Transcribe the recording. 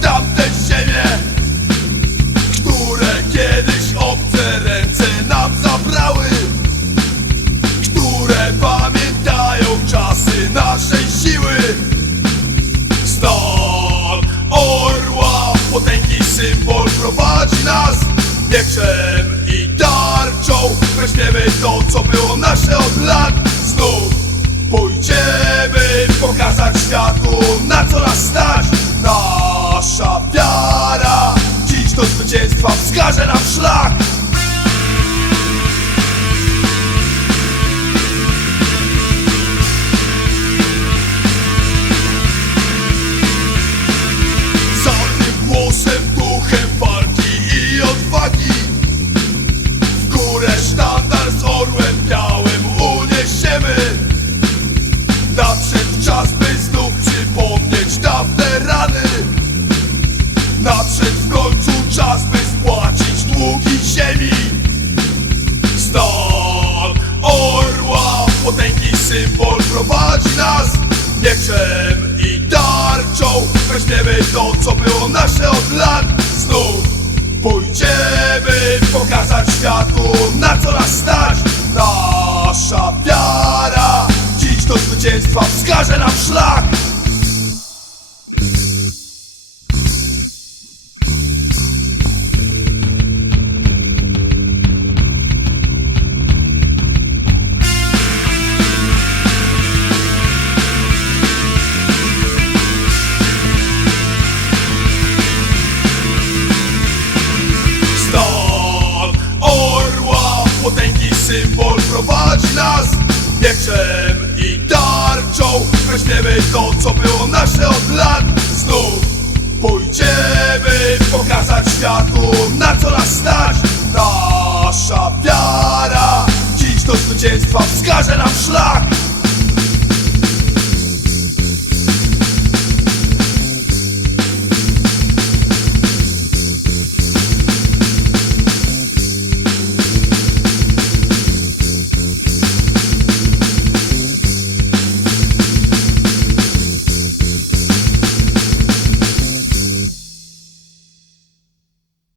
tamte ziemie Które kiedyś obce ręce nam zabrały Które pamiętają czasy naszej siły. Znak orła, potęgi symbol prowadzi nas Mieczem i tarczą. Weźmiemy to, co było nasze od lat. Znów pójdziemy pokazać światu, wskaże nam szlak. Zanim głosem, duchem walki i odwagi. W górę sztandar z orłem białym uniesiemy pójdziemy pokazać światu, na co nas stać. Nasza wiara dziś do zwycięstwa wskaże nam szlak to, co było nasze od lat. Znów pójdziemy pokazać światu, na co nas stać. Nasza wiara dziś do zwycięstwa wskaże nam szlak